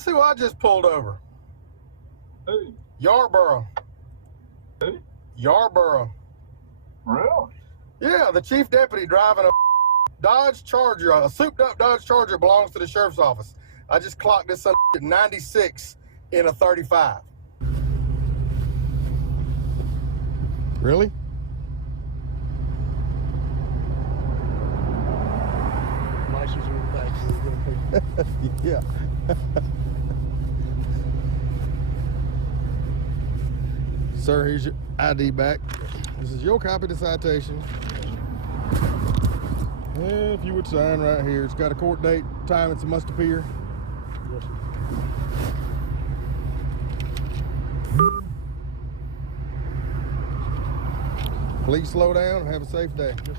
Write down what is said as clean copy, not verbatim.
Guess who I just pulled over? Who? Yarborough. Who? Yarborough. Really? Yeah, the chief deputy driving a Dodge Charger, a souped-up Dodge Charger belongs to the sheriff's office. I just clocked this son at 96 in a 35. Really? License in the back. Yeah. Sir, here's your ID back. This is your copy of the citation. If you would sign right here. It's got a court date, time it's a must appear. Yes, sir. Please slow down and have a safe day. Yes, sir.